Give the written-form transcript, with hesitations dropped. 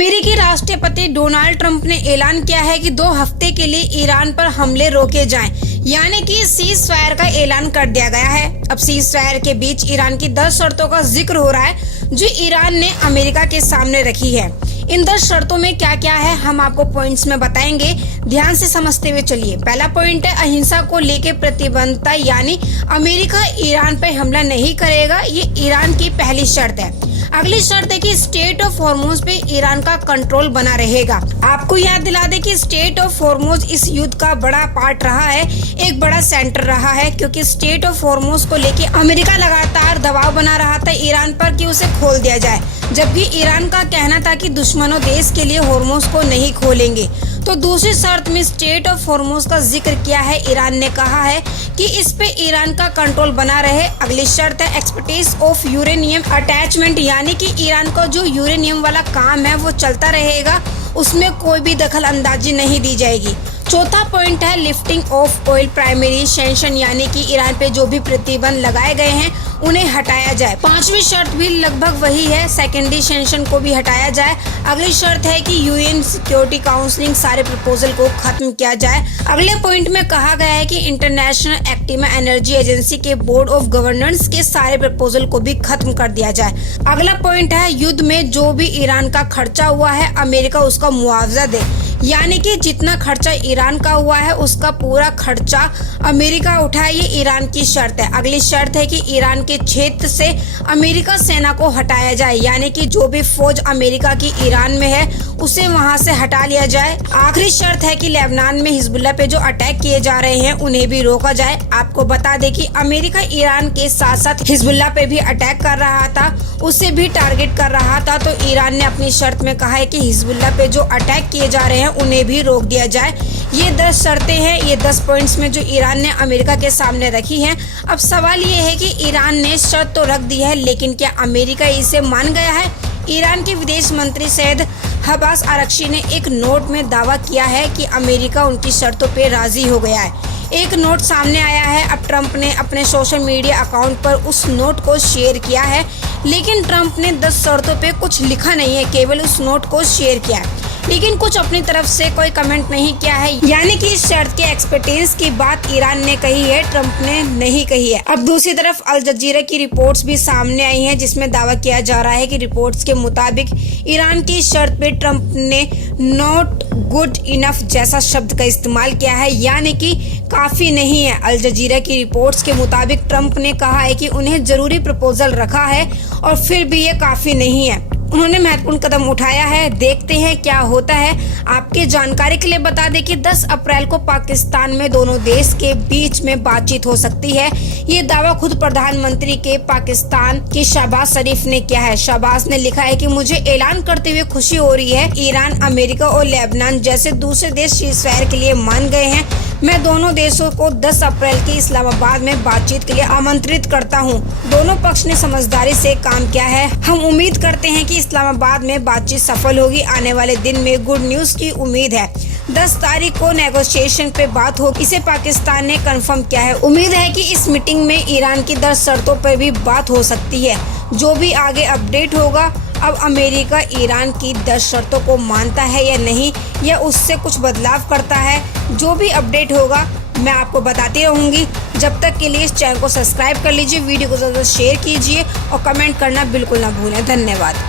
अमेरिकी राष्ट्रपति Donald Trump ने ऐलान किया है कि 2 हफ्ते के लिए ईरान पर हमले रोके जाएं, यानी कि सीज फायर का ऐलान कर दिया गया है। अब सीज फायर के बीच ईरान की 10 शर्तों का जिक्र हो रहा है जो ईरान ने अमेरिका के सामने रखी है। इन 10 शर्तों में क्या क्या है हम आपको पॉइंट्स में बताएंगे, ध्यान से समझते हुए चलिए। पहला पॉइंट है अहिंसा को लेकर प्रतिबद्धता, यानी अमेरिका ईरान पर हमला नहीं करेगा, ये ईरान की पहली शर्त है। अगली शर्त है कि स्टेट ऑफ हॉर्मोज पे ईरान का कंट्रोल बना रहेगा। आपको याद दिला दे कि स्टेट ऑफ हॉर्मोज इस युद्ध का बड़ा पार्ट रहा है, एक बड़ा सेंटर रहा है, क्योंकि स्टेट ऑफ हॉर्मोज को लेके अमेरिका लगातार दबाव बना रहा था ईरान पर कि उसे खोल दिया जाए, जबकि ईरान का कहना था कि दुश्मनों देश के लिए हॉर्मोज को नहीं खोलेंगे। तो दूसरी शर्त में स्टेट ऑफ हॉर्मोज का जिक्र किया है। ईरान ने कहा है कि इस पे ईरान का कंट्रोल बना रहे। अगली शर्त है एक्सपर्टीज ऑफ यूरेनियम अटैचमेंट, यानी कि ईरान का जो यूरेनियम वाला काम है वो चलता रहेगा, उसमें कोई भी दखल अंदाजी नहीं दी जाएगी। चौथा पॉइंट है lifting of oil primary sanction, यानी कि ईरान पे जो भी प्रतिबंध लगाए गए हैं उन्हें हटाया जाए। पांचवी शर्त भी लगभग वही है, सेकेंडरी सैंक्शन को भी हटाया जाए। अगली शर्त है कि यूएन सिक्योरिटी काउंसिलिंग सारे प्रपोजल को खत्म किया जाए। अगले पॉइंट में कहा गया है कि इंटरनेशनल एक्टिव एनर्जी एजेंसी के बोर्ड ऑफ गवर्नेंस के सारे प्रपोजल को भी खत्म कर दिया जाए। अगला पॉइंट है युद्ध में जो भी ईरान का खर्चा हुआ है अमेरिका उसका मुआवजा दे, यानी कि जितना खर्चा ईरान का हुआ है उसका पूरा खर्चा अमेरिका उठाए, ये ईरान की शर्त है। अगली शर्त है कि ईरान के क्षेत्र से अमेरिका सेना को हटाया जाए, यानी कि जो भी फौज अमेरिका की ईरान में है उसे वहां से हटा लिया जाए। आखिरी शर्त है कि लेबनान में हिजबुल्लाह पे जो अटैक किए जा रहे हैं उन्हें भी रोका जाए। आपको बता दें कि अमेरिका ईरान के साथ साथ हिजबुल्लाह पे भी अटैक कर रहा था, उसे भी टारगेट कर रहा था। तो ईरान ने अपनी शर्त में कहा है कि हिजबुल्लाह पे जो अटैक किए जा रहे हैं उन्हें भी रोक दिया जाए। ये 10 शर्तें हैं, ये 10 पॉइंट्स में जो ईरान ने अमेरिका के सामने रखी हैं। अब सवाल ये है कि ईरान ने शर्त तो रख दी है, लेकिन क्या अमेरिका इसे मान गया है? ईरान के विदेश मंत्री सैयद अब्बास अरागची ने एक नोट में दावा किया है कि अमेरिका उनकी शर्तों पे राजी हो गया है। एक नोट सामने आया है, अब ट्रंप ने अपने सोशल मीडिया अकाउंट पर उस नोट को शेयर किया है, लेकिन ट्रंप ने 10 शर्तों पे कुछ लिखा नहीं है, केवल उस नोट को शेयर किया है, लेकिन कुछ अपनी तरफ से कोई कमेंट नहीं किया है। यानी कि इस शर्त के एक्सपेक्टेशंस की बात ईरान ने कही है, ट्रंप ने नहीं कही है। अब दूसरी तरफ अल जजीरा की रिपोर्ट्स भी सामने आई हैं, जिसमें दावा किया जा रहा है कि रिपोर्ट्स के मुताबिक ईरान की शर्त पे ट्रंप ने नॉट गुड इनफ जैसा शब्द का इस्तेमाल किया है, यानी कि काफी नहीं है। अल जजीरा की रिपोर्ट्स के मुताबिक ट्रंप ने कहा है कि उन्हें जरूरी प्रपोजल रखा है और फिर भी ये काफी नहीं है। उन्होंने महत्वपूर्ण कदम उठाया है, देखते हैं क्या होता है। आपके जानकारी के लिए बता दें कि 10 अप्रैल को पाकिस्तान में दोनों देश के बीच में बातचीत हो सकती है। ये दावा खुद प्रधानमंत्री के पाकिस्तान के शहबाज शरीफ ने किया है। शहबाज ने लिखा है कि मुझे ऐलान करते हुए खुशी हो रही है, ईरान, अमेरिका और लेबनान जैसे दूसरे देश सीज़फायर के लिए मान गए हैं। मैं दोनों देशों को 10 अप्रैल की इस्लामाबाद में बातचीत के लिए आमंत्रित करता हूं। दोनों पक्ष ने समझदारी से काम किया है। हम उम्मीद करते हैं कि इस्लामाबाद में बातचीत सफल होगी। आने वाले दिन में गुड न्यूज की उम्मीद है। 10 तारीख को नेगोशिएशन पे बात होगी, इसे पाकिस्तान ने कंफर्म किया है। उम्मीद है कि इस मीटिंग में ईरान की 10 शर्तों पर भी बात हो सकती है। जो भी आगे अपडेट होगा, अब अमेरिका ईरान की 10 शर्तों को मानता है या नहीं, या उससे कुछ बदलाव करता है, जो भी अपडेट होगा मैं आपको बताती रहूंगी। जब तक के लिए इस चैनल को सब्सक्राइब कर लीजिए, वीडियो को ज़्यादा शेयर कीजिए और कमेंट करना बिल्कुल ना भूलें। धन्यवाद।